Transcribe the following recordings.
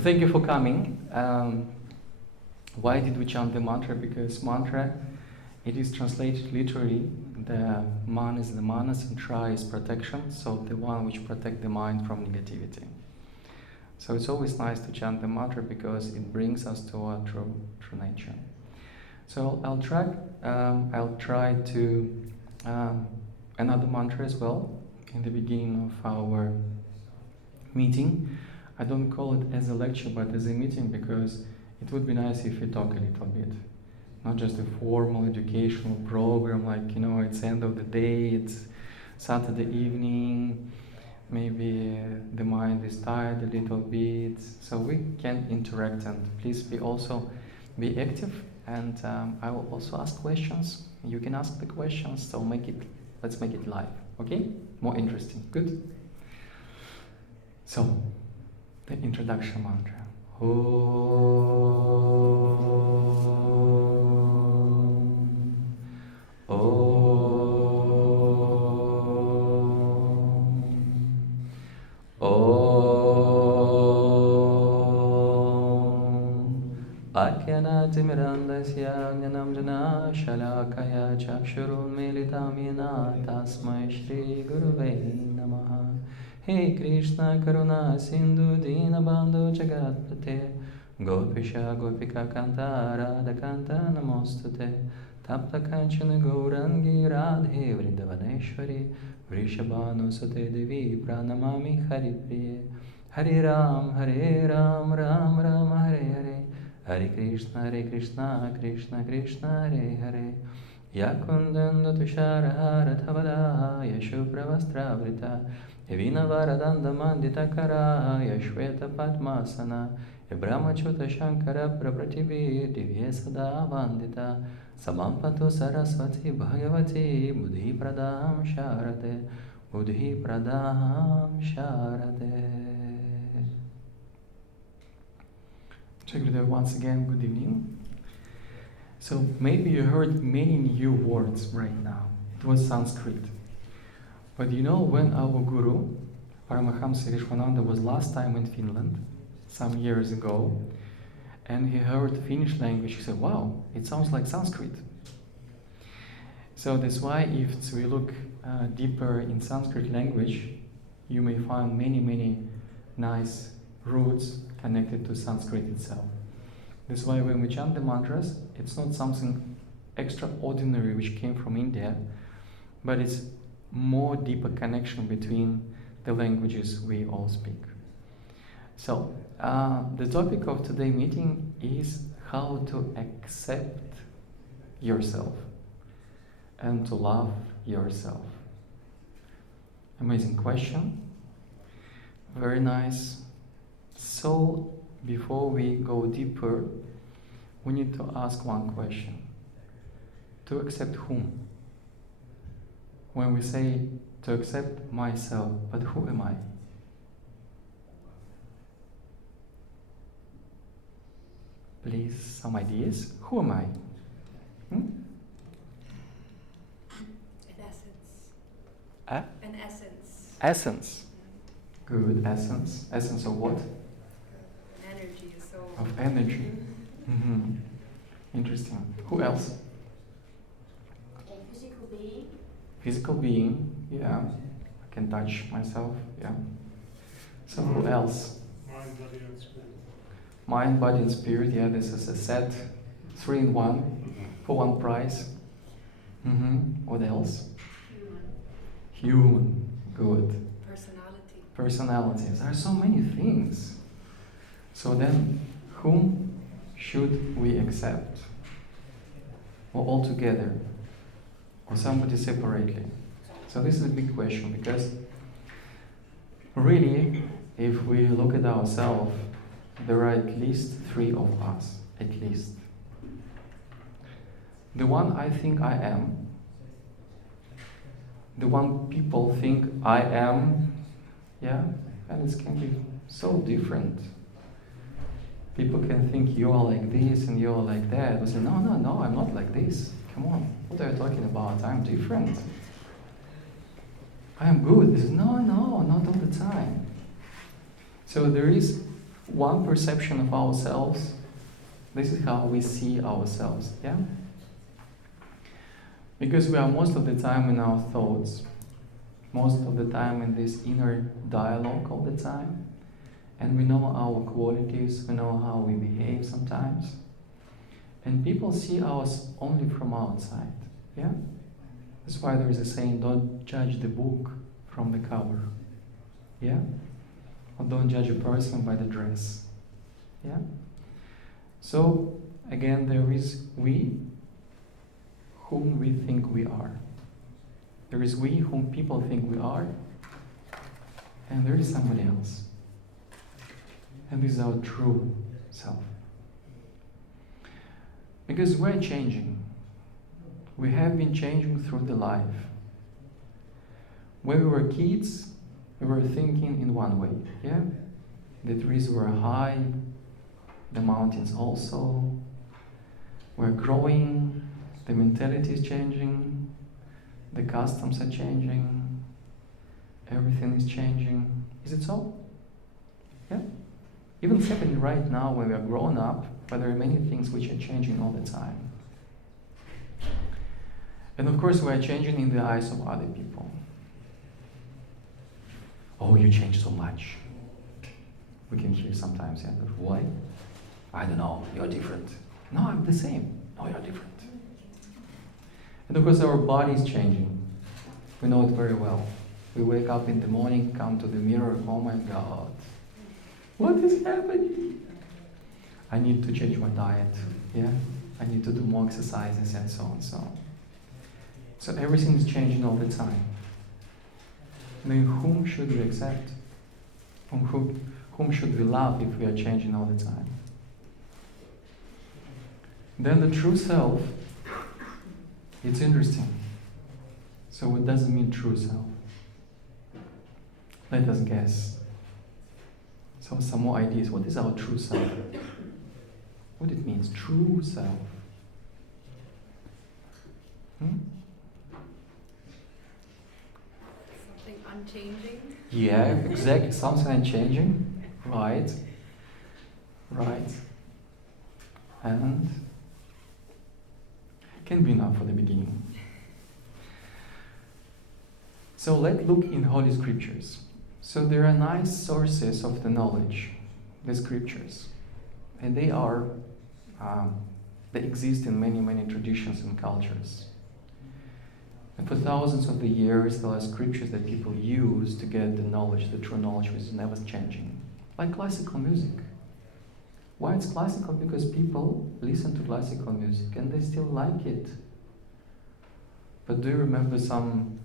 So thank you for coming. Why did we chant the mantra? Because mantra, it is translated literally. The man is the manas and tra is protection, so the one which protects the mind from negativity. So it's always nice to chant the mantra because it brings us to our true nature. So I'll try to another mantra as well in the beginning of our meeting. I don't call it as a lecture but as a meeting because it would be nice if we talk a little bit. Not just a formal educational program like, it's end of the day, it's Saturday evening, maybe the mind is tired a little bit, so we can interact, and please be active, and I will also ask questions. You can ask the questions, so let's make it live, okay? More interesting, good? So, the introduction mantra. Akyanatimirandasya Gnanamjana Shalakaya Chakshurunmilitam Yena Tasmai Shri Guruve Namaha. Hey Krishna Karuna Sindhu Dinabandhu Jagatpate Gopisha Gopika Kanta Radha Kanta Namostute Tapta Kanchana Gaurangi Radhe Vrindavaneshwari Vrishabhanu Sute Devi Pranamami Haripriye. Hare Ram Ram Ram Hare Hare Hare Krishna Krishna Krishna Hare Hare Yakundanda Tushara Harathavala Yashubhravastra Evina Varadanda Mandita Kara Yashveta Padmasana Brahmachuta Shankara Prabhativi Divya Sada Vandita Samampato Saraswati Bhagavati Buddhi Pradam Sharade Buddhi Pradam Sharade. Once again, good evening. So maybe you heard many new words right now. It was Sanskrit. But when our Guru, Paramahamsa Vishwananda, was last time in Finland, some years ago, and he heard Finnish language, he said, wow, it sounds like Sanskrit. So that's why if we look deeper in Sanskrit language, you may find many nice roots connected to Sanskrit itself. That's why when we chant the mantras, it's not something extraordinary which came from India, but it's more deeper connection between the languages we all speak. So, the topic of today's meeting is how to accept yourself and to love yourself. Amazing question. Very nice. So, before we go deeper, we need to ask one question. To accept whom? When we say to accept myself, but who am I? Please, some ideas. Who am I? An essence. An essence. Essence. Good, essence. Essence of what? An energy, a soul. Of energy. Mm-hmm. Interesting. Who else? A physical being. Physical being, yeah. I can touch myself, yeah. So who else? Mind, body, and spirit. Mind, body, and spirit, yeah, this is a set. 3 in 1 for one price. Mm-hmm. What else? Human. Good. Personalities. There are so many things. So then, whom should we accept? Or all together? Or somebody separately? So this is a big question, because really, if we look at ourselves, there are at least 3 of us, at least. The one I think I am, the one people think I am, yeah, and it can be so different. People can think you are like this and you are like that. We say, no, I'm not like this. Come on, what are you talking about? I'm different. I am good. They say, no, not all the time. So there is one perception of ourselves, this is how we see ourselves, yeah? Because we are most of the time in our thoughts, most of the time in this inner dialogue all the time, and we know our qualities, we know how we behave sometimes, and people see us only from outside, yeah? That's why there is a saying, don't judge the book from the cover, yeah? Or don't judge a person by the dress, yeah? So, again, there is we, whom we think we are. There is we whom people think we are, and there is somebody else. And this is our true self. Because we're changing. We have been changing through the life. When we were kids, we were thinking in one way, yeah? The trees were high, the mountains also. We're growing, the mentality is changing, the customs are changing, everything is changing. Is it so? Yeah? Even it's happening right now when we are grown up, but there are many things which are changing all the time. And of course, we are changing in the eyes of other people. Oh, you changed so much. We can hear sometimes, yeah, why? I don't know, you're different. No, I'm the same. No, you're different. And of course, our body is changing. We know it very well. We wake up in the morning, come to the mirror, oh my God, what is happening? I need to change my diet, yeah? I need to do more exercises and so on and so on. So everything is changing all the time. Then whom should we accept? Whom should we love if we are changing all the time? Then the true self, it's interesting. So what does it mean, true self? Let us guess. So some more ideas. What is our true self? What it means, true self? Something unchanging. Yeah, exactly. Something unchanging. Right. Right. And can be enough for the beginning. So let's look in Holy Scriptures. So there are nice sources of the knowledge, the Scriptures, and they exist in many, many traditions and cultures. And for thousands of the years, there are scriptures that people use to get the knowledge, the true knowledge, which is never changing. Like classical music. Why it's classical? Because people listen to classical music and they still like it. But do you remember some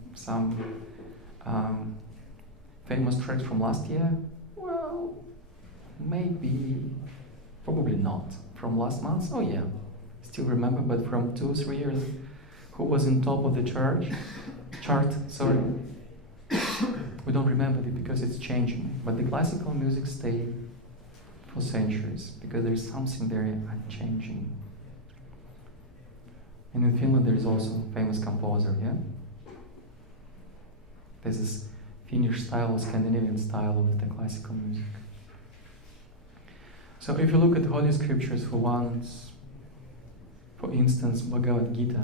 famous tracks from last year? Well, maybe, probably not. From last month? Oh yeah, still remember, but from 2-3 years, who was in top of the chart? Sorry. We don't remember it because it's changing. But the classical music stayed for centuries because there's something there unchanging. And in Finland, there is also a famous composer, yeah? There's this Finnish style, Scandinavian style of the classical music. So if you look at the Holy Scriptures for instance, Bhagavad Gita,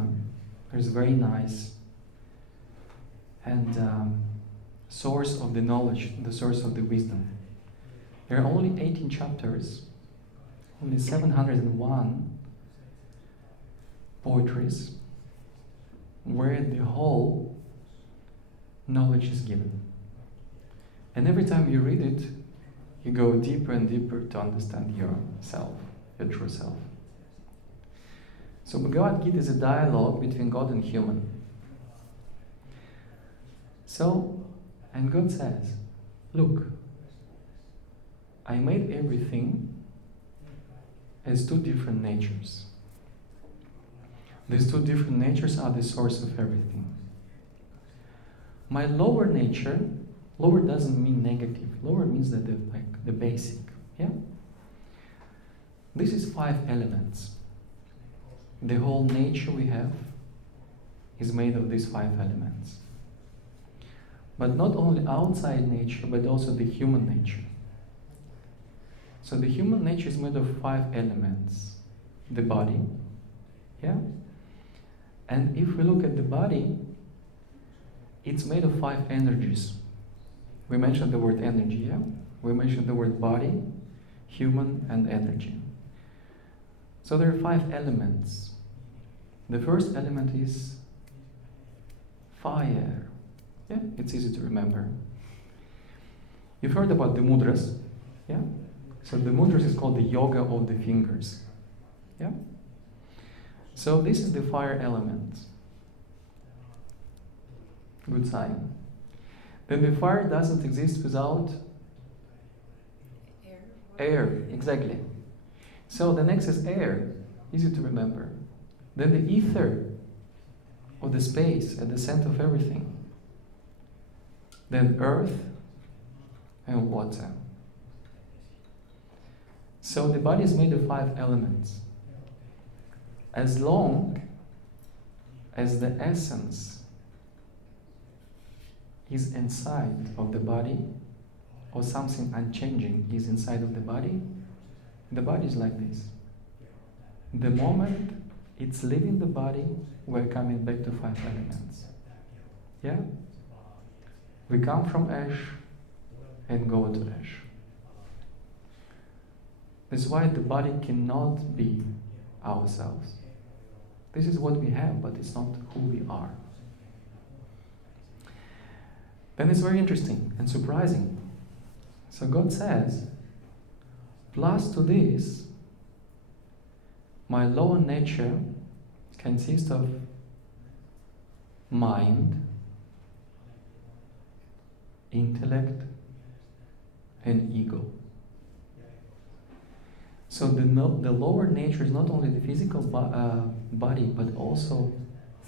there's very nice and source of the knowledge, the source of the wisdom. There are only 18 chapters, only 701 poetries, where the whole knowledge is given. And every time you read it, you go deeper and deeper to understand yourself, your true self. So Bhagavad Gita is a dialogue between God and human. So, and God says, look, I made everything as two different natures. These two different natures are the source of everything. My lower nature, lower doesn't mean negative. Lower means that the basic, yeah? This is 5 elements. The whole nature we have is made of these 5 elements. But not only outside nature, but also the human nature. So the human nature is made of 5 elements. The body, yeah? And if we look at the body, it's made of 5 energies. We mentioned the word energy, yeah? We mentioned the word body, human, and energy. So there are 5 elements. The first element is fire. Yeah, it's easy to remember. You've heard about the mudras, yeah? So the mudras is called the yoga of the fingers, yeah? So this is the fire element. Good sign. Then the fire doesn't exist without Air. air, exactly. So the next is air, easy to remember. Then the ether, or the space at the center of everything. Then earth and water. So the body is made of 5 elements. As long as the essence is inside of the body, or something unchanging is inside of the body is like this. The moment it's leaving the body, we're coming back to 5 elements. Yeah? We come from ash and go to ash. That's why the body cannot be ourselves. This is what we have, but it's not who we are. Then it's very interesting and surprising. So God says, plus to this, my lower nature consists of mind, intellect, and ego. So the lower nature is not only the physical body, but also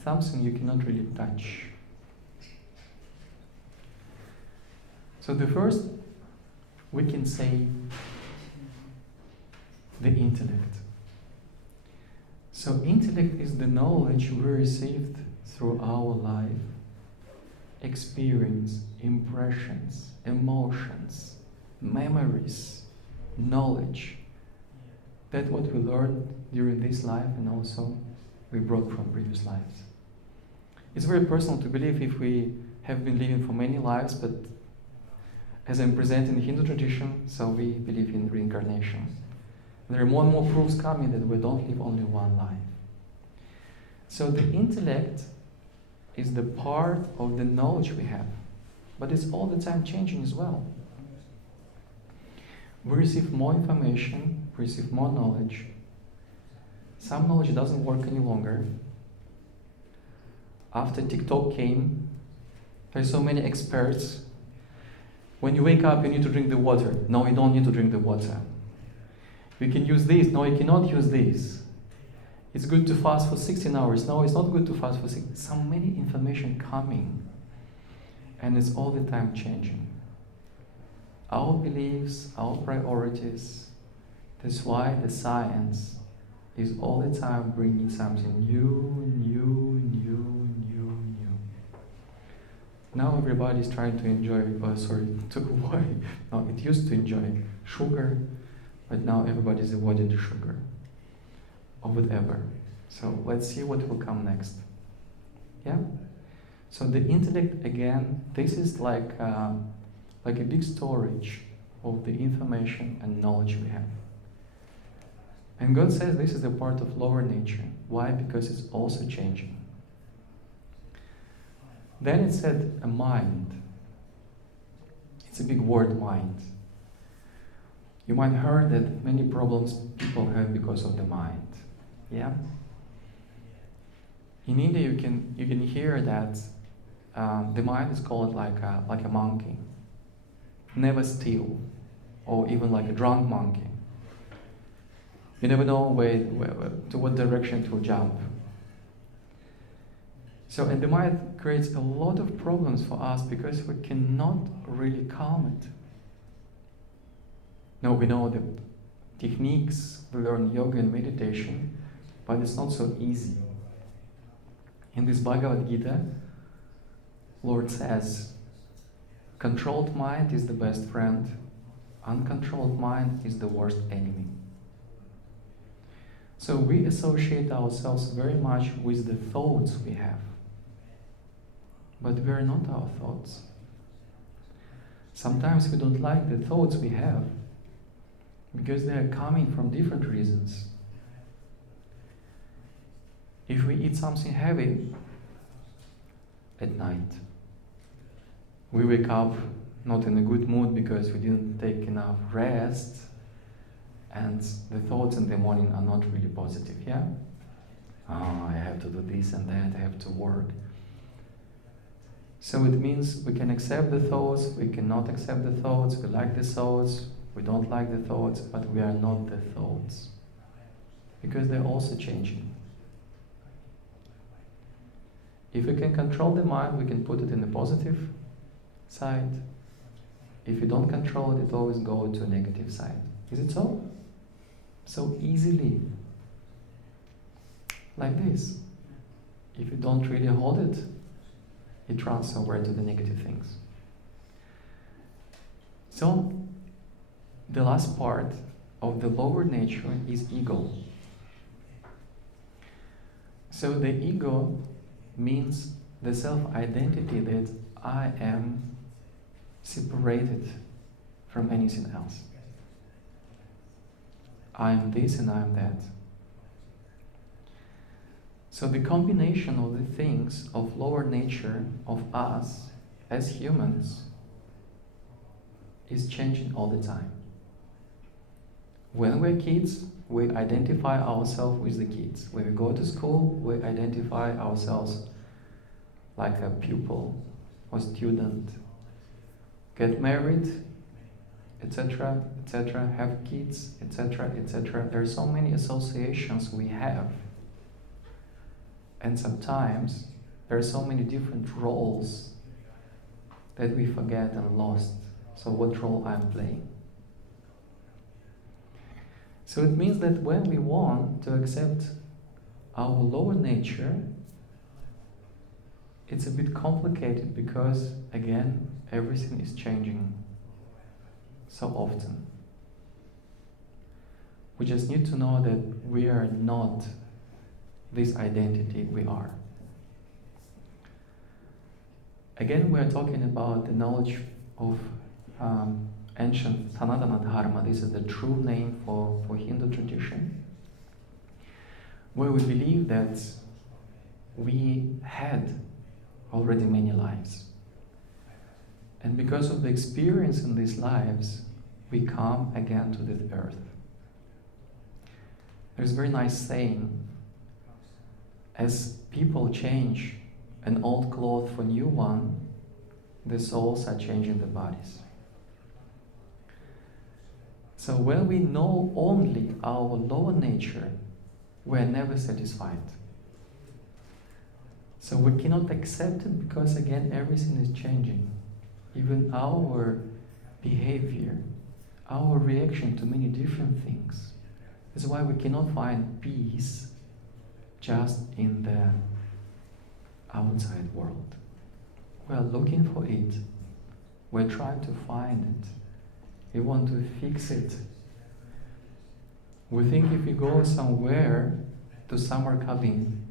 something you cannot really touch. So the first, we can say the intellect. So intellect is the knowledge we received through our life, experience, impressions, emotions, memories, knowledge. That's what we learned during this life, and also we brought from previous lives. It's very personal to believe if we have been living for many lives, but as I'm presenting the Hindu tradition, so we believe in reincarnation. There are more and more proofs coming that we don't live only one life. So the intellect is the part of the knowledge we have, but it's all the time changing as well. We receive more information, we receive more knowledge. Some knowledge doesn't work any longer. After TikTok came, there's so many experts. When you wake up, you need to drink the water. No, you don't need to drink the water. You can use this. No, you cannot use this. It's good to fast for 16 hours. No, it's not good to fast for 16. So many information coming, and it's all the time changing. Our beliefs, our priorities. That's why the science is all the time bringing something new. Now everybody is trying to enjoy, it used to enjoy sugar, but now everybody is avoiding the sugar, or whatever. So let's see what will come next. Yeah? So the intellect, again, this is like a big storage of the information and knowledge we have. And God says this is the part of lower nature. Why? Because it's also changing. Then it said a mind. It's a big word, mind. You might have heard that many problems people have because of the mind. Yeah? In India, you can hear that the mind is called like a monkey. Never steal, or even like a drunk monkey. You never know to what direction to jump. So, and the mind creates a lot of problems for us because we cannot really calm it. Now we know the techniques, we learn yoga and meditation, but it's not so easy. In this Bhagavad Gita, Lord says, controlled mind is the best friend, Uncontrolled mind is the worst enemy. So we associate ourselves very much with the thoughts we have. But we are not our thoughts. Sometimes we don't like the thoughts we have because they are coming from different reasons. If we eat something heavy at night, we wake up not in a good mood because we didn't take enough rest, and the thoughts in the morning are not really positive, yeah? Oh, I have to do this and that, I have to work. So it means we can accept the thoughts, we cannot accept the thoughts, we like the thoughts, we don't like the thoughts, but we are not the thoughts. Because they're also changing. If we can control the mind, we can put it in the positive side. If you don't control it, it always goes to a negative side. Is it so? So easily. Like this. If you don't really hold it, it transfers over to the negative things. So, the last part of the lower nature is ego. So the ego means the self-identity that I am separated from anything else. I am this and I am that. So the combination of the things of lower nature of us as humans is changing all the time. When we're kids, we identify ourselves with the kids. When we go to school, we identify ourselves like a pupil or student. Get married, etc., etc., have kids, etc., etc. There are so many associations we have. And sometimes there are so many different roles that we forget and lost. So what role I'm playing? So it means that when we want to accept our lower nature, it's a bit complicated because, again, everything is changing so often. We just need to know that we are not this identity we are. Again, we are talking about the knowledge of ancient Sanatana Dharma. This is the true name for Hindu tradition, where we believe that we had already many lives. And because of the experience in these lives, we come again to this earth. There's a very nice saying, as people change an old cloth for a new one, the souls are changing the bodies. So when we know only our lower nature, we are never satisfied. So we cannot accept it because, again, everything is changing. Even our behavior, our reaction to many different things. That's why we cannot find peace just in the outside world. We are looking for it. We're trying to find it. We want to fix it. We think if we go somewhere to summer cabin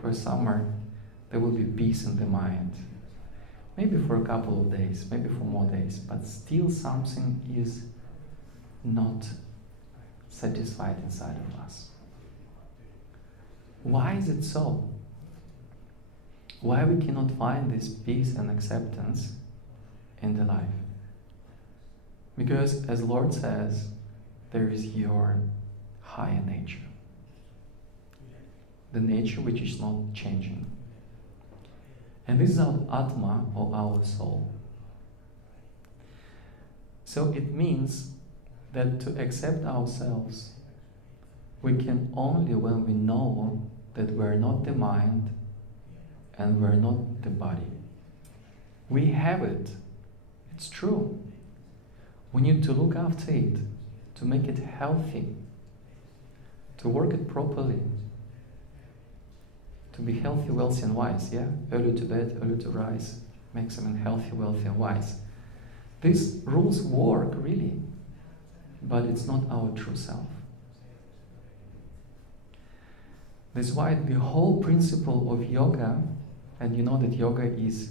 for summer, there will be peace in the mind. Maybe for a couple of days, maybe for more days, but still something is not satisfied inside of us. Why is it so? Why we cannot find this peace and acceptance in the life? Because, as Lord says, there is your higher nature. The nature which is not changing. And this is our Atma, or our soul. So it means that to accept ourselves, we can only when we know that we're not the mind and we're not the body. We have it. It's true. We need to look after it, to make it healthy, to work it properly, to be healthy, wealthy, and wise, yeah? Early to bed, early to rise, makes them healthy, wealthy, and wise. These rules work, really, but it's not our true self. That's why the whole principle of yoga, and you know that yoga is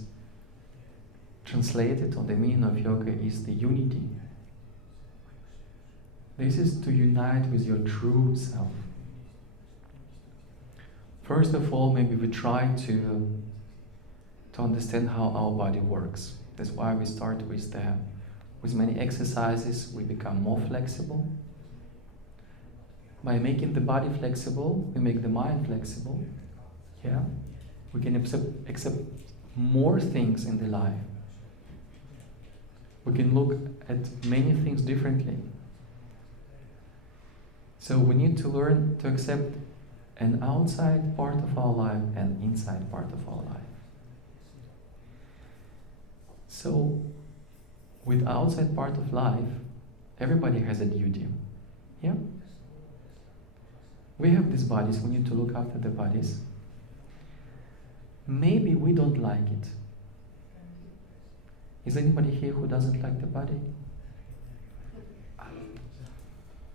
translated, or the meaning of yoga is the unity. This is to unite with your true self. First of all, maybe we try to understand how our body works. That's why we start with many exercises. We become more flexible. By making the body flexible, we make the mind flexible. Yeah, we can accept more things in the life. We can look at many things differently. So we need to learn to accept an outside part of our life and inside part of our life. So, with outside part of life, everybody has a duty. Yeah? We have these bodies, we need to look after the bodies. Maybe we don't like it. Is anybody here who doesn't like the body?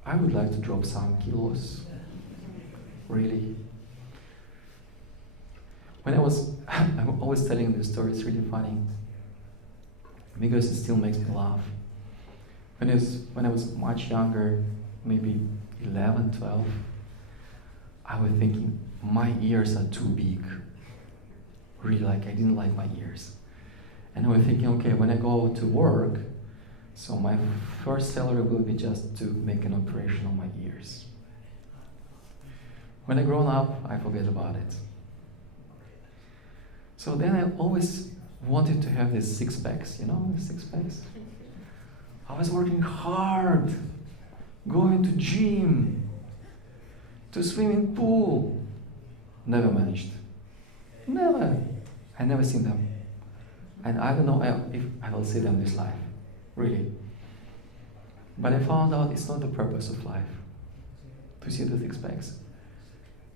I would like to drop some kilos. Really. I'm always telling this story, it's really funny. Because it still makes me laugh. When I was much younger, maybe 11, 12, I was thinking, my ears are too big. Really, like, I didn't like my ears. And I was thinking, okay, when I go to work, so my first salary will be just to make an operation on my ears. When I grown up, I forget about it. So then I always wanted to have these six packs, you know, the six packs. I was working hard, going to gym, to swimming pool. Never managed. Never. I never seen them. And I don't know if I will see them this life. Really. But I found out it's not the purpose of life to see the six packs.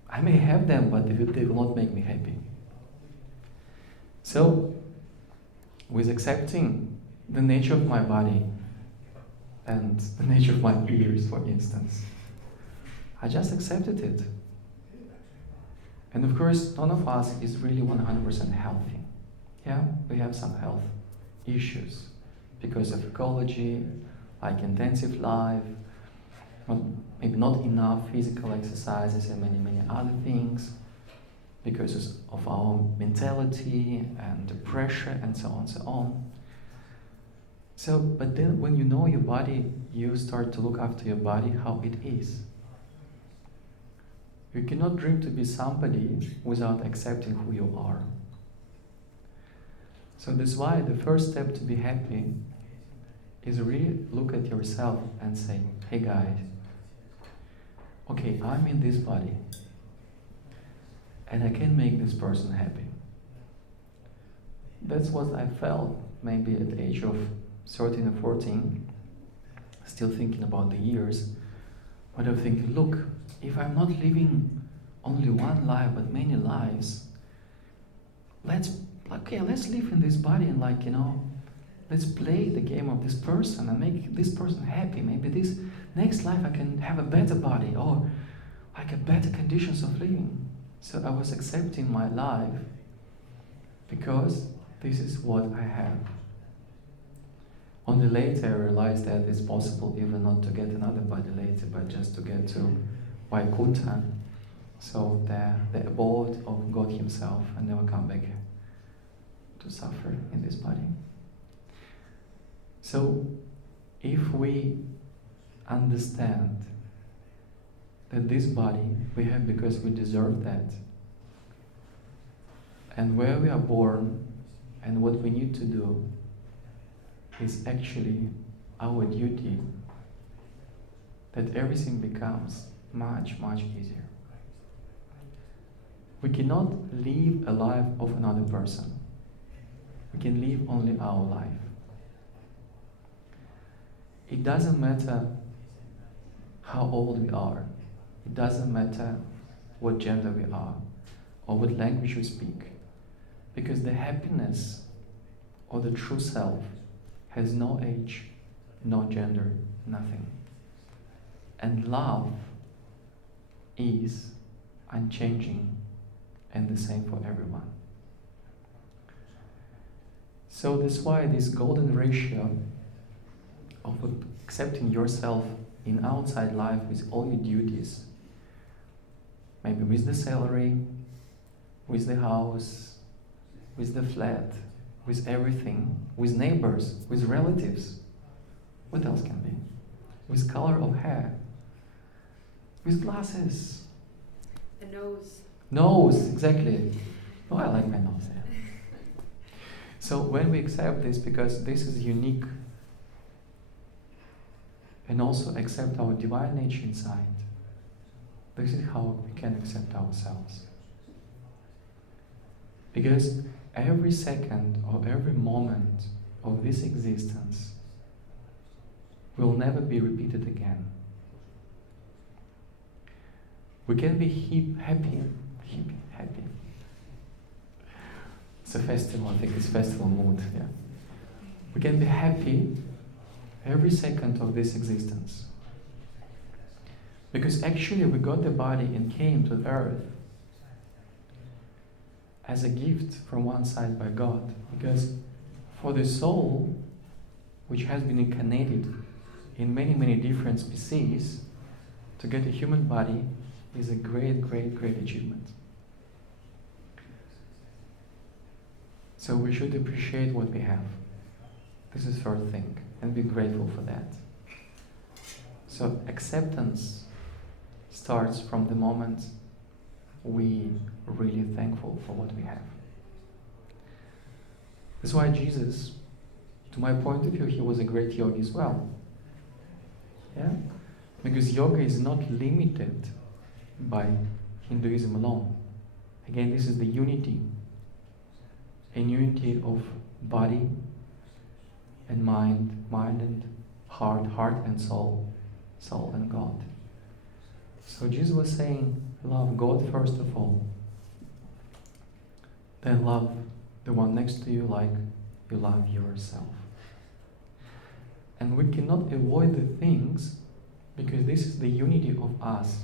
I may have them, but they will not make me happy. So, with accepting the nature of my body and the nature of my ears, for instance, I just accepted it. And of course, none of us is really 100% healthy. Yeah, we have some health issues because of ecology, like intensive life, maybe not enough physical exercises and many other things, because of our mentality and the pressure and so on and so on. So, but then when you know your body, you start to look after your body how it is. You cannot dream to be somebody without accepting who you are. So that's why the first step to be happy is really look at yourself and say, hey guys, okay, I'm in this body and I can make this person happy. That's what I felt maybe at the age of 13 or 14, still thinking about the years, but I'm thinking, look, if I'm not living only one life but many lives, let's live in this body and let's play the game of this person and make this person happy. Maybe this next life I can have a better body or like a better conditions of living. So I was accepting my life because this is what I have. Only later I realized that it's possible even not to get another body later, but just to get to Vaikuntha, so the abode of God Himself, and never come back to suffer in this body. So, if we understand that this body we have because we deserve that, and where we are born, and what we need to do is actually our duty, that everything becomes much easier. We cannot live a life of another person. We can live only our life. It doesn't matter how old we are. It doesn't matter what gender we are or what language we speak. Because the happiness or the true self has no age, no gender, nothing. And love is unchanging and the same for everyone. So that's why this golden ratio of accepting yourself in outside life with all your duties, maybe with the salary, with the house, with the flat, with everything, with neighbors, with relatives. What else can be? With color of hair, with glasses. The nose. Nose, exactly. Oh, I like my nose. Yeah. So when we accept this, because this is unique, and also accept our divine nature inside, this is how we can accept ourselves. Because every second or every moment of this existence will never be repeated again. We can be happy. It's a festival, I think it's festival mood, yeah. We can be happy every second of this existence. Because actually we got the body and came to earth as a gift from one side by God. Because for the soul, which has been incarnated in many, many different species, to get a human body is a great, great, great achievement. So we should appreciate what we have. This is first thing, and be grateful for that. So acceptance starts from the moment we are really thankful for what we have. That's why Jesus, to my point of view, he was a great yogi as well. Yeah? Because yoga is not limited by Hinduism alone. Again, this is the unity. A unity of body and mind, mind and heart, heart and soul, soul and God. So Jesus was saying, love God first of all. Then love the one next to you like you love yourself. And we cannot avoid the things because this is the unity of us.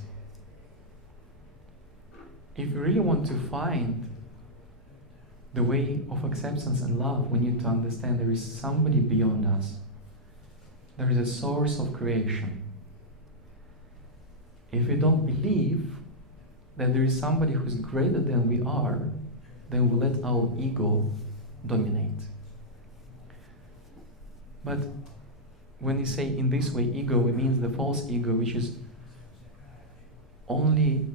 If we really want to find the way of acceptance and love, we need to understand there is somebody beyond us. There is a source of creation. If we don't believe that there is somebody who's greater than we are, then we let our ego dominate. But when you say in this way ego, it means the false ego, which is only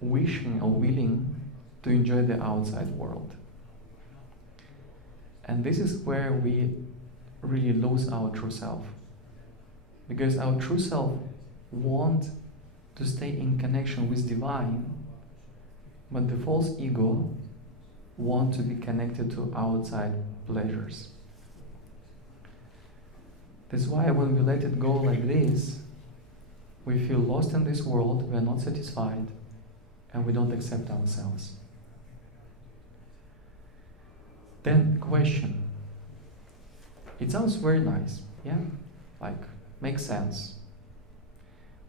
wishing or willing to enjoy the outside world. And this is where we really lose our true self. Because our true self wants to stay in connection with divine, but the false ego wants to be connected to outside pleasures. That's why when we let it go like this, we feel lost in this world, we are not satisfied, and we don't accept ourselves. Then question. It sounds very nice, yeah? Like, makes sense.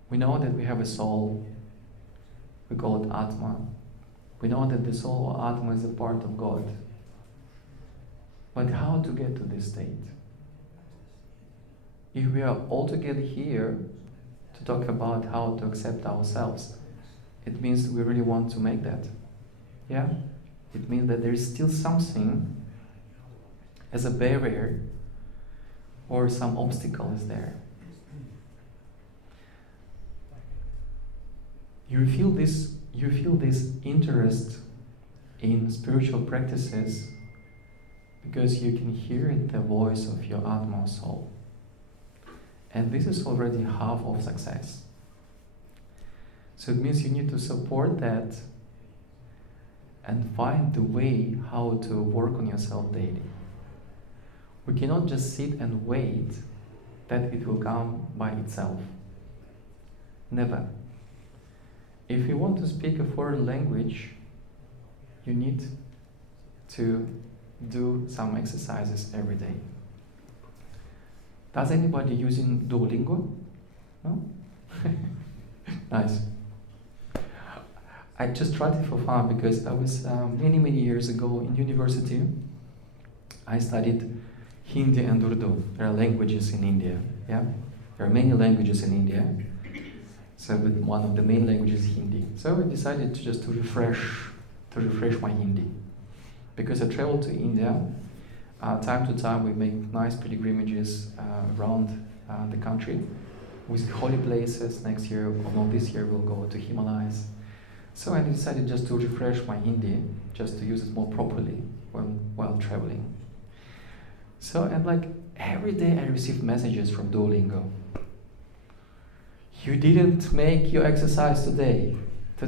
We know that we have a soul, we call it Atma. We know that the soul or Atma is a part of God. But how to get to this state? If we are all together here to talk about how to accept ourselves, it means we really want to make that. Yeah? It means that there is still something as a barrier or some obstacle is there. You feel this interest in spiritual practices because you can hear the voice of your Atma soul. And this is already half of success. So it means you need to support that and find the way how to work on yourself daily. We cannot just sit and wait that it will come by itself. Never. If you want to speak a foreign language, you need to do some exercises every day. Does anybody using Duolingo? No? Nice. I just tried it for fun because I was many years ago in university. I studied Hindi and Urdu. There are languages in India. Yeah, there are many languages in India. So, but one of the main languages is Hindi. So I decided to refresh my Hindi, because I traveled to India. Time to time, we make nice pilgrimages around the country with holy places. Next year, or not this year, we'll go to Himalayas. So I decided just to refresh my Hindi, just to use it more properly while traveling. So, and like every day I received messages from Duolingo. You didn't make your exercise today. So,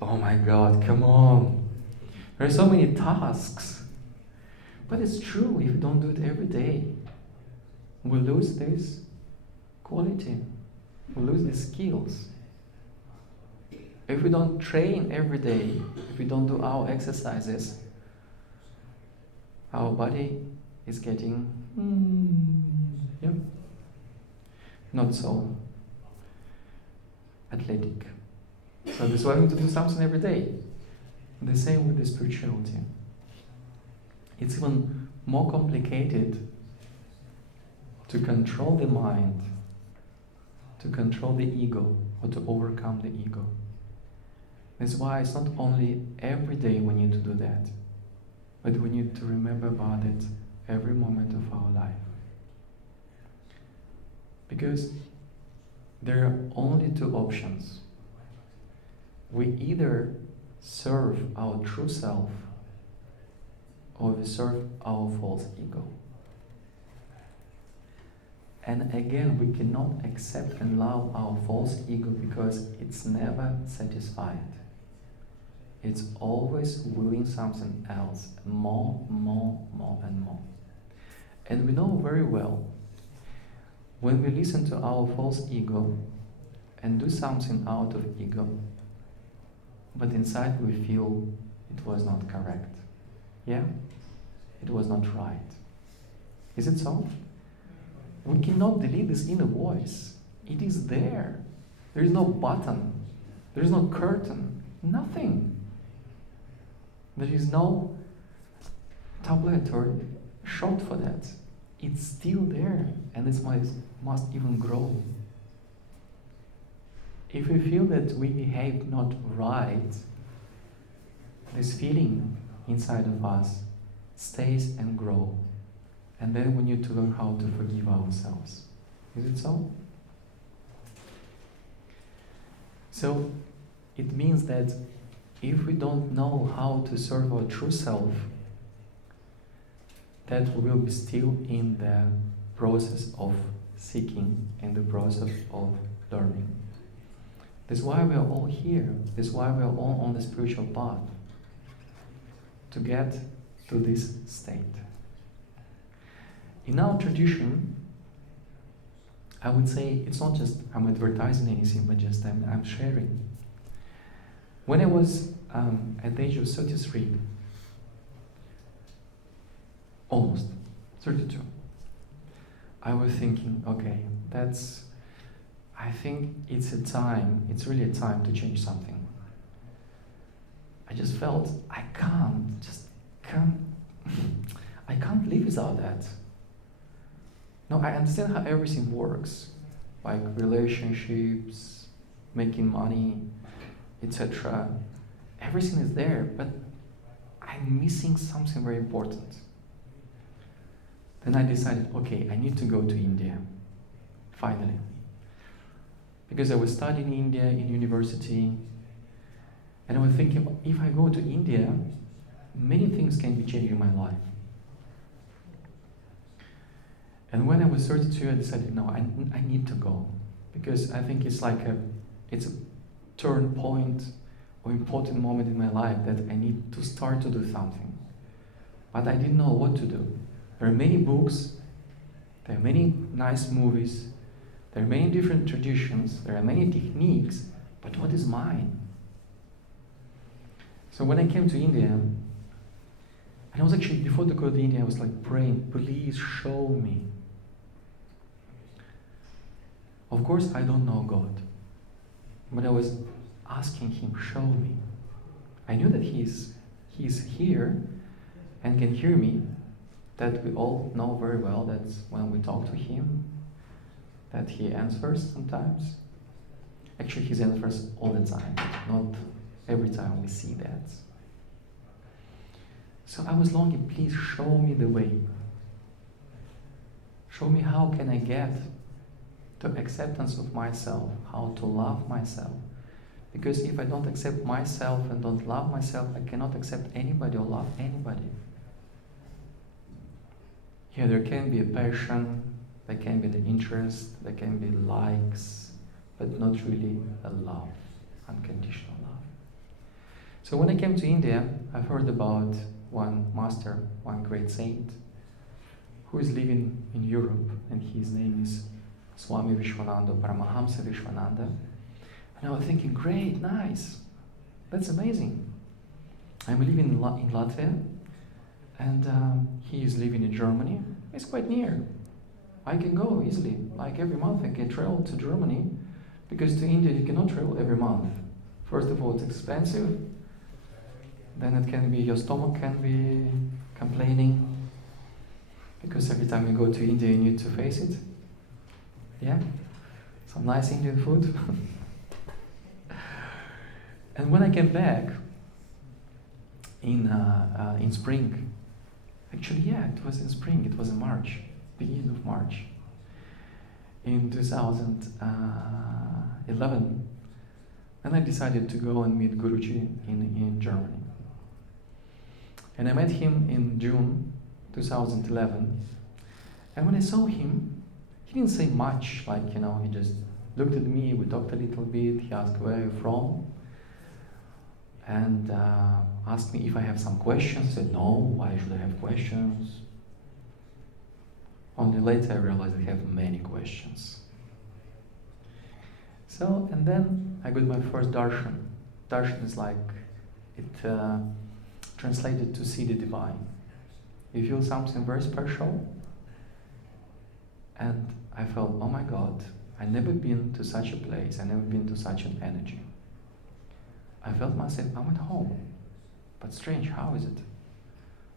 oh my God, come on. There are so many tasks. But it's true, if you don't do it every day, we lose this quality. We lose the skills. If we don't train every day, if we don't do our exercises, our body is getting not so athletic. So that's why we need to do something every day. The same with the spirituality. It's even more complicated to control the mind, to control the ego, or to overcome the ego. That's why it's not only every day we need to do that, but we need to remember about it every moment of our life. Because there are only two options. We either serve our true self, or we serve our false ego. And again, we cannot accept and love our false ego because it's never satisfied. It's always willing something else, more and more. And we know very well, when we listen to our false ego and do something out of ego, but inside we feel it was not correct. Yeah? It was not right. Is it so? We cannot delete this inner voice. It is there. There is no button. There is no curtain. Nothing. There is no tablet or shot for that. It's still there, and it must even grow. If we feel that we behave not right, this feeling inside of us stays and grows. And then we need to learn how to forgive ourselves. Is it so? So it means that if we don't know how to serve our true self, that we will be still in the process of seeking, in the process of learning. That's why we are all here. That's why we are all on the spiritual path, to get to this state. In our tradition, I would say it's not just I'm advertising anything, but just I'm sharing. When I was at the age of 33, almost 32, I was thinking, okay, I think it's really a time to change something. I just felt I can't live without that. No, I understand how everything works, like relationships, making money, etc. Everything is there, but I'm missing something very important. Then I decided, okay, I need to go to India, finally. Because I was studying in India in university, and I was thinking, if I go to India, many things can be changed in my life. And when I was 32, I decided, no, I need to go. Because I think it's a turn point or important moment in my life that I need to start to do something. But I didn't know what to do. There are many books, there are many nice movies, there are many different traditions, there are many techniques, but what is mine? So when I came to India, And I was actually, before to go to India, I was like praying, please show me. Of course, I don't know God, but I was asking him, show me. I knew that he's here and can hear me, that we all know very well that when we talk to him, that he answers sometimes. Actually, he answers all the time, not every time we see that. So I was longing, please show me the way. Show me how can I get to acceptance of myself, how to love myself. Because if I don't accept myself and don't love myself, I cannot accept anybody or love anybody. Yeah, there can be a passion, there can be the interest, there can be likes, but not really a love, unconditional love. So when I came to India, I've heard about one master, one great saint, who is living in Europe, and his name is Swami Vishwananda, Paramahamsa Vishwananda. And I was thinking, great, nice, that's amazing. I'm living in Latvia, and he is living in Germany. It's quite near. I can go easily, like every month I can travel to Germany, because to India you cannot travel every month. First of all, it's expensive, then it can be, your stomach can be complaining, because every time you go to India you need to face it. Yeah? Some nice Indian food. And when I came back in spring, actually, yeah, it was in spring, it was in March, beginning of March, in 2011, and I decided to go and meet Guruji in Germany. And I met him in June 2011, and when I saw him, he didn't say much, like, he just looked at me, we talked a little bit, he asked, where are you from? And asked me if I have some questions. I said, no, why should I have questions? Only later I realized I have many questions. So, and then I got my first darshan. Darshan is like, it translated to see the divine. You feel something very special, and I felt, oh my God, I've never been to such a place, I've never been to such an energy. I felt myself, I'm at home. But strange, how is it?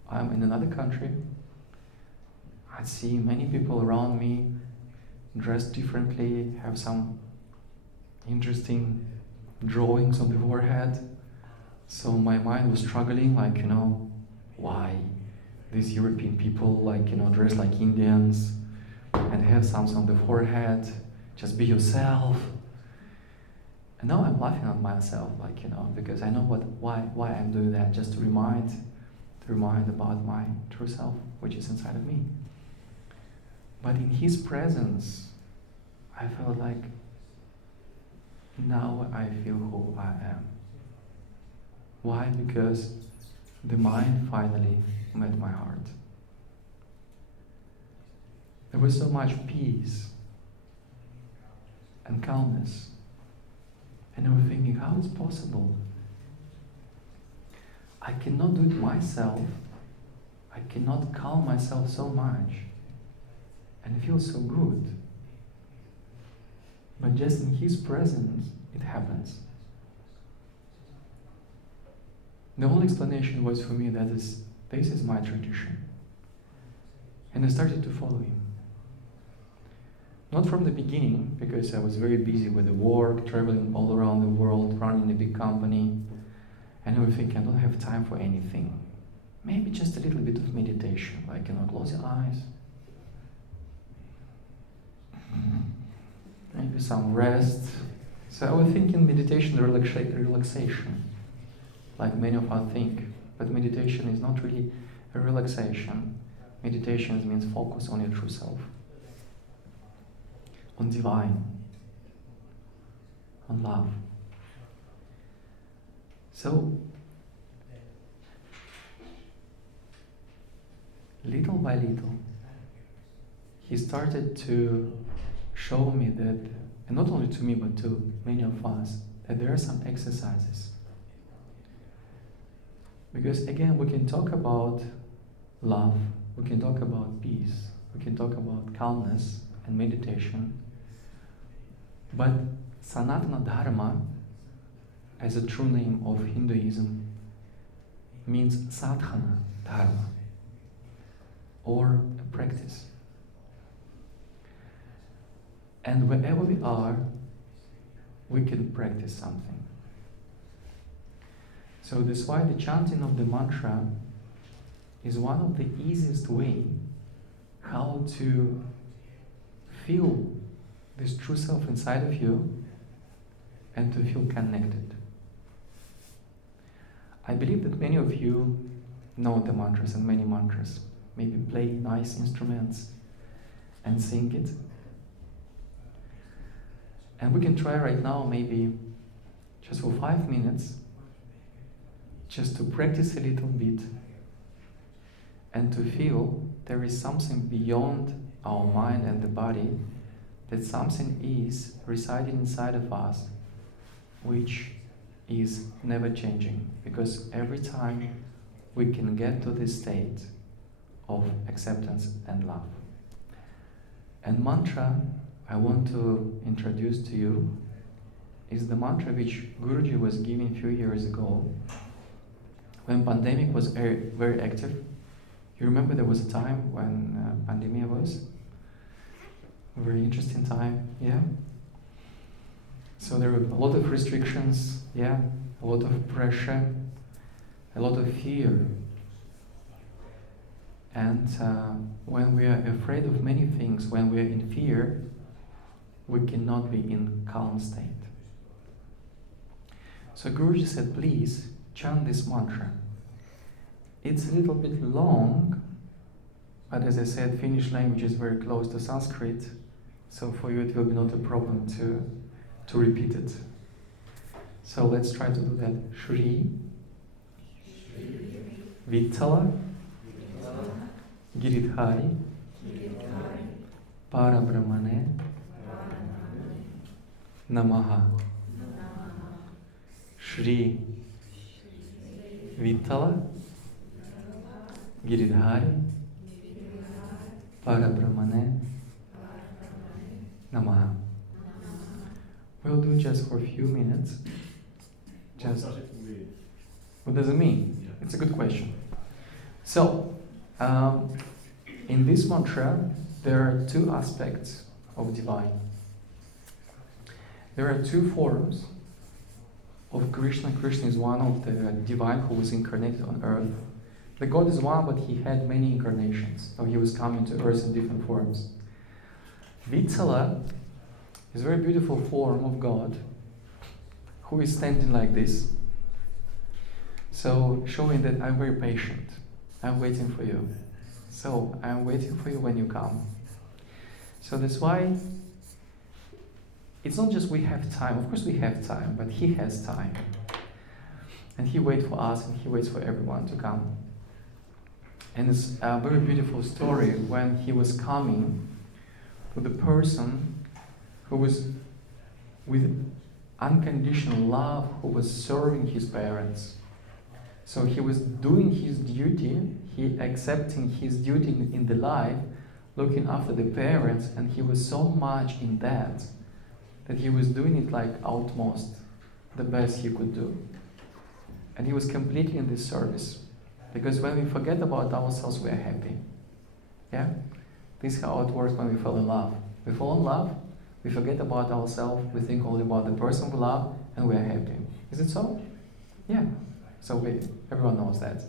I'm in another country. I see many people around me dressed differently, have some interesting drawings on the forehead. So my mind was struggling, like, why these European people, like, dress like Indians and have some on the forehead, just be yourself. And now I'm laughing at myself, like, because I know why I'm doing that, just to remind about my true self, which is inside of me. But in his presence, I felt like, now I feel who I am. Why? Because the mind finally met my heart. There was so much peace and calmness. And I was thinking, how is it possible? I cannot do it myself. I cannot calm myself so much and feel so good. But just in his presence, it happens. The whole explanation was for me that this is my tradition. And I started to follow him. Not from the beginning, because I was very busy with the work, traveling all around the world, running a big company, and I would think I don't have time for anything. Maybe just a little bit of meditation, like, close your eyes. Maybe some rest. So I was thinking meditation, relaxation, like many of us think. But meditation is not really a relaxation. Meditation means focus on your true self, on divine, on love. So, little by little, he started to show me that, and not only to me but to many of us, that there are some exercises. Because again, we can talk about love, we can talk about peace, we can talk about calmness and meditation. But Sanatana Dharma, as a true name of Hinduism, means sadhana dharma, or a practice. And wherever we are, we can practice something. So that's why the chanting of the mantra is one of the easiest way how to feel this true self inside of you and to feel connected. I believe that many of you know the mantras and many mantras. Maybe play nice instruments and sing it. And we can try right now, maybe just for 5 minutes, just to practice a little bit and to feel there is something beyond our mind and the body, that something is residing inside of us which is never changing, because every time we can get to this state of acceptance and love. And mantra I want to introduce to you is the mantra which Guruji was giving a few years ago when pandemic was very active. You remember there was a time when pandemic was a very interesting time, yeah? So there were a lot of restrictions, yeah, a lot of pressure, a lot of fear. And when we are afraid of many things, when we are in fear, we cannot be in calm state. So Guruji said, please chant this mantra. It's a little bit long, but as I said, Finnish language is very close to Sanskrit, so for you it will be not a problem to repeat it. So let's try to do that. Shri Vittala Giridhari Parabrahmane Namaha. Shri Vittala Giridhari Parabrahmane Namaha. We'll do just for a few minutes. Just what does it mean? It's a good question. So, in this mantra, there are two aspects of divine. There are two forms of Krishna. Krishna is one of the divine who was incarnated on earth. The God is one, but he had many incarnations. So he was coming to earth in different forms. Vittala is a very beautiful form of God who is standing like this. So showing that I'm very patient. I'm waiting for you. So I'm waiting for you when you come. So that's why it's not just we have time. Of course we have time, but he has time. And he waits for us and he waits for everyone to come. And it's a very beautiful story when he was coming to the person who was with unconditional love, who was serving his parents. So he was doing his duty, he accepting his duty in the life, looking after the parents, and he was so much in that he was doing it like utmost, the best he could do. And he was completely in this service. Because when we forget about ourselves, we are happy. Yeah? This is how it works when we fall in love. We fall in love, we forget about ourselves, we think only about the person we love, and we are happy. Is it so? Yeah. So everyone knows that.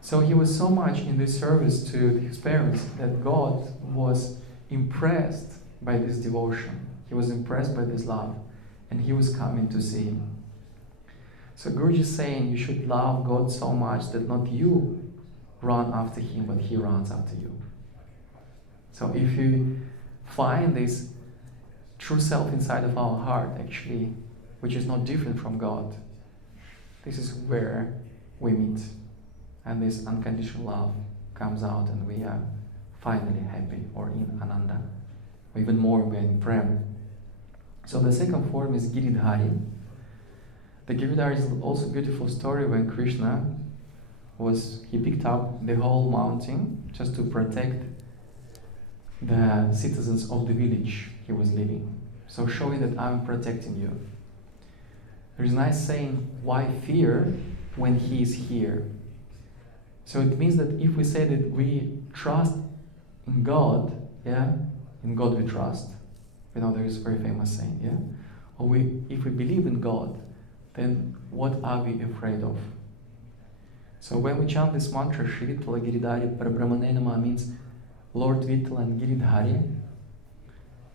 So he was so much in this service to his parents that God was impressed by this devotion. He was impressed by this love, and he was coming to see him. So Guruji is saying you should love God so much that not you run after him, but he runs after you. So if you find this true self inside of our heart, actually, which is not different from God, this is where we meet. And this unconditional love comes out and we are finally happy, or in Ananda. Or even more, we are in Prem. So the second form is Giridhari. The Giridhari is also a beautiful story when Krishna was he picked up the whole mountain just to protect the citizens of the village he was living. So showing that I'm protecting you. There's a nice saying, why fear when he is here? So it means that if we say that we trust in God, yeah, in God we trust. You know, there is a very famous saying, yeah? Or if we believe in God, then what are we afraid of? So when we chant this mantra, Shri Vittala Giridhari Parabrahmane Namah, means Lord Vittala and Giridhari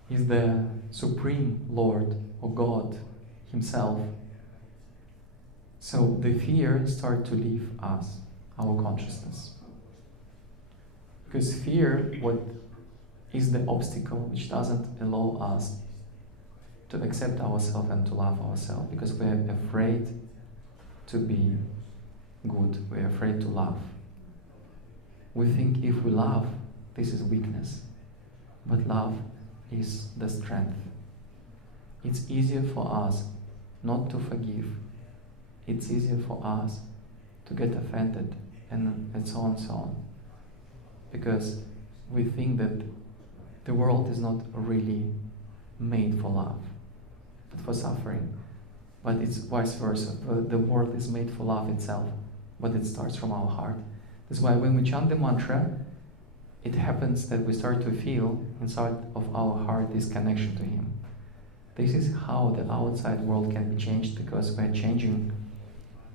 is the Supreme Lord or God Himself. So the fear starts to leave us, our consciousness. Because fear is the obstacle which doesn't allow us to accept ourselves and to love ourselves, because we're afraid to be good, we're afraid to love. We think if we love, this is weakness, but love is the strength. It's easier for us not to forgive. It's easier for us to get offended and so on and so on. Because we think that the world is not really made for love, but for suffering. But it's vice versa. The world is made for love itself, but it starts from our heart. That's why when we chant the mantra, it happens that we start to feel inside of our heart this connection to Him. This is how the outside world can be changed, because we're changing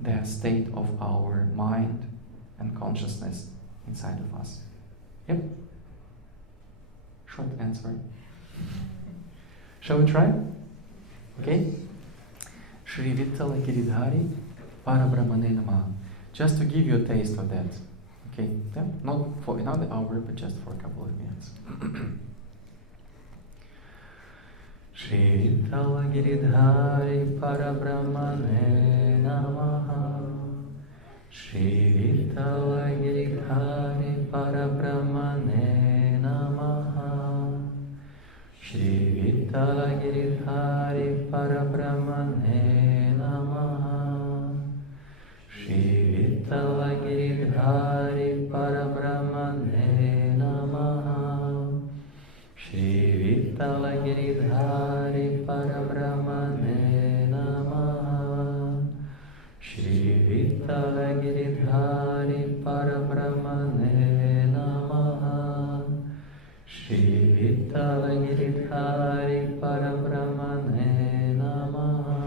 the state of our mind and consciousness inside of us. Yep. Short answer. Shall we try? Okay? Shri Vittala Giridhari Parabrahmane Namah. Just to give you a taste of that. Okay? Yeah? Not for another hour, but just for a couple of minutes. Shri Vittala Giridhari Parabrahmane Namaha. Shri Vittala Giridhari Parabrahmane Namaha. Shri Vittala Giridhari Parabrahmane Namaha. Shri Vittala Giridhari Parabrahmane Namaha. Shri Vittala Giridhari Parabrahmane Namaha. Shri Vittala Giridhari Parabrahmane Namaha. Shri Vittala Giridhari Parabrahmane Namaha.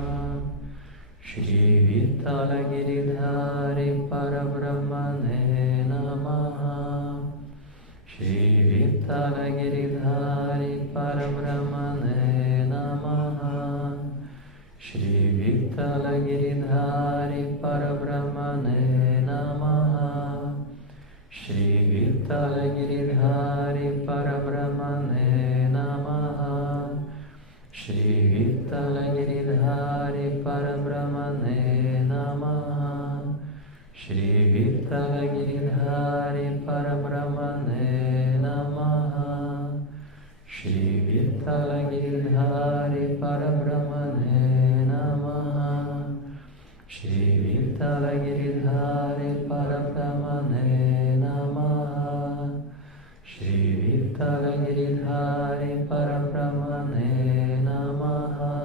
Shri Vittala Giridhari Parabrahmane Namaha. Shri Vittala Giridhari Parabrahmane Namaha. Shri Vittala Giridhari Parabrahmane Namaha. Shri Vittala Giridhari Parabrahmane Namaha. Shri Vittala Giridhari Parabrahmane Namaha. Shri Vittala Giridhari Parabrahmane Namaha. Shri Vittala Giridhari Parabrahmane Namaha. Shri Vittala Giridhari Parabrahmane Namaha. Shri Vittala Giridhari Parabrahmane Namaha. Shri Vittala Giridhari Parabrahmane Namaha.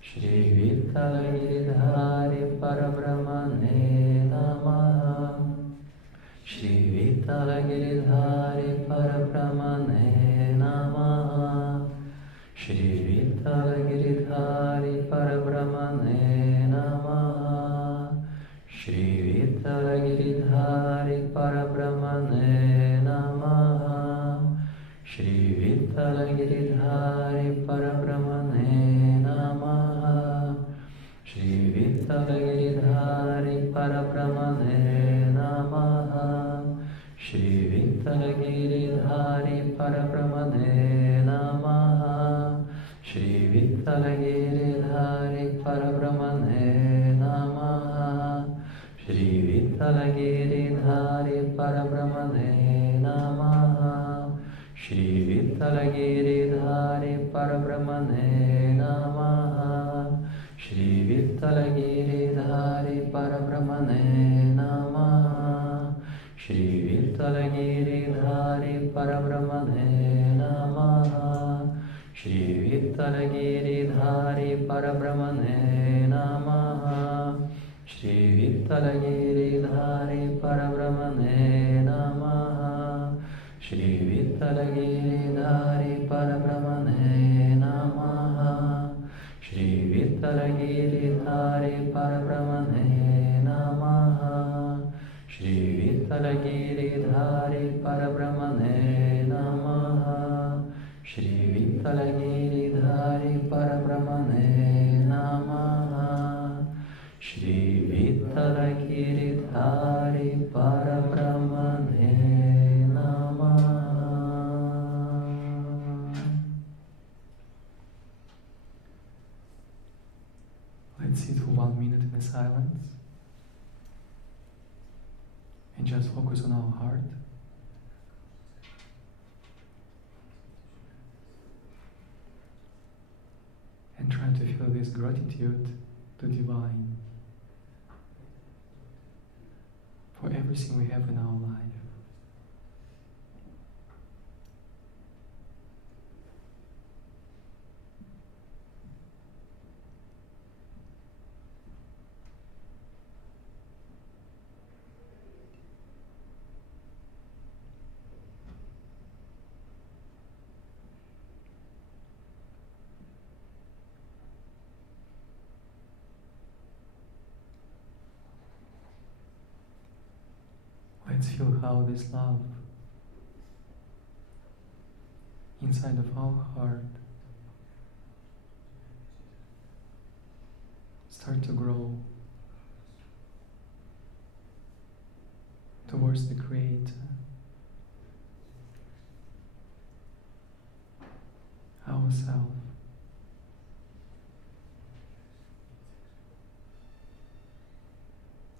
Shri Vittala Giridhari Parabrahmane Namaha. Shri Vittala Giridhari Parabrahmane Namaha. Shri Vittala Giridhari Parabrahmane Namaha. Shri Vittala Giridhari Parabrahmane Namaha. Shri Vittala Giridhari Parabrahmane Namaha. Shri Vittala Giridhari Parabrahmane Namaha. Shri Vittala Giridhari Parabrahmane Namaha. Shri Vittala Giridhari Parabrahmane Namaha. Shri Vittala Giridhari Parabrahmane Namaha. Shri Vittala Giridhari Parabrahmane Namaha. Shri Vittala Giridhari Parabrahmane Namaha. Shri Vittala Giridhari Parabrahmane Namaha. Shri Vittala Giridhari Parabrahmane Namaha. Shri Vittala Giridhari Parabrahmane Namaha. Shri Vittala Giridhari Parabrahmane Namaha. Shri Vittala Giridhari Parabrahmane Namaha. Shri Vittala Giridhari Parabrahmane Namaha. Shri Vittala Giridhari Parabrahmane Namaha. Let's sit for 1 minute in the silence and just focus on our heart. And try to feel this gratitude to Divine for everything we have in our life. Let's feel how this love inside of our heart start to grow towards the Creator, ourself.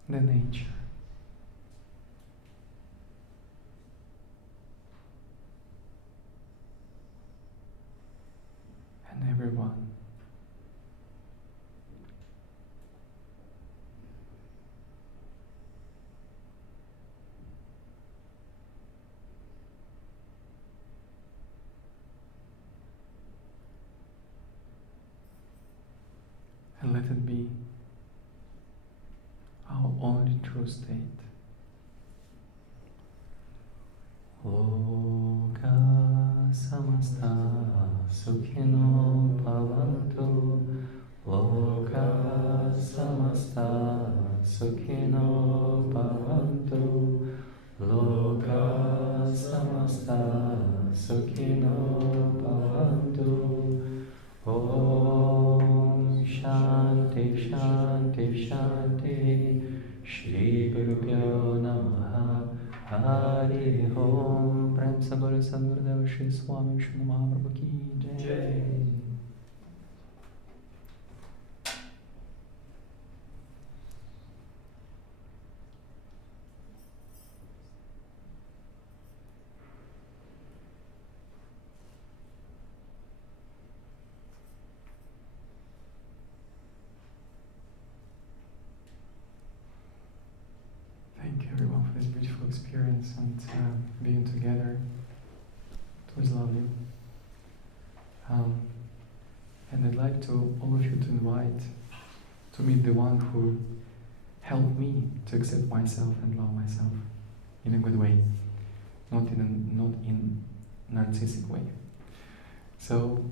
The nature. And everyone. And let it be our only true state. Loka samasta sukhino bhavantu. Loka samasta sukhino bhavantu. Loka samasta sukhino bhavantu. Om Shanti Shanti Shanti. Shri Guru Pyo Namaha. Hari Om. Prem Sabara Sadgurudeva Shri Swami Sharada Mahaprabhu Ki Jai. Thank you everyone for this beautiful experience and being together. It was lovely. And I'd like to all of you to invite to meet the one who helped me to accept myself and love myself in a good way, not in narcissistic way. So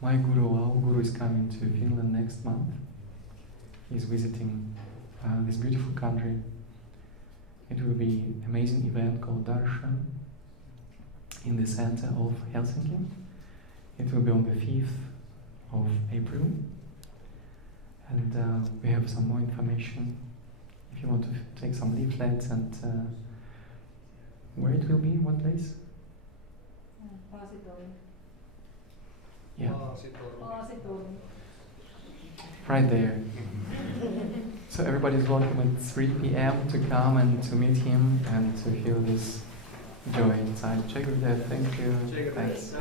my guru, our guru, is coming to Finland next month. He's visiting this beautiful country. It will be an amazing event called Darshan in the center of Helsinki. It will be on the 5th of April. And we have some more information if you want to take some leaflets and where it will be, what place? Yeah. Right there. So everybody's welcome at 3 p.m. to come and to meet him and to feel this joy inside. Jai Gurudev, thank you. Thanks.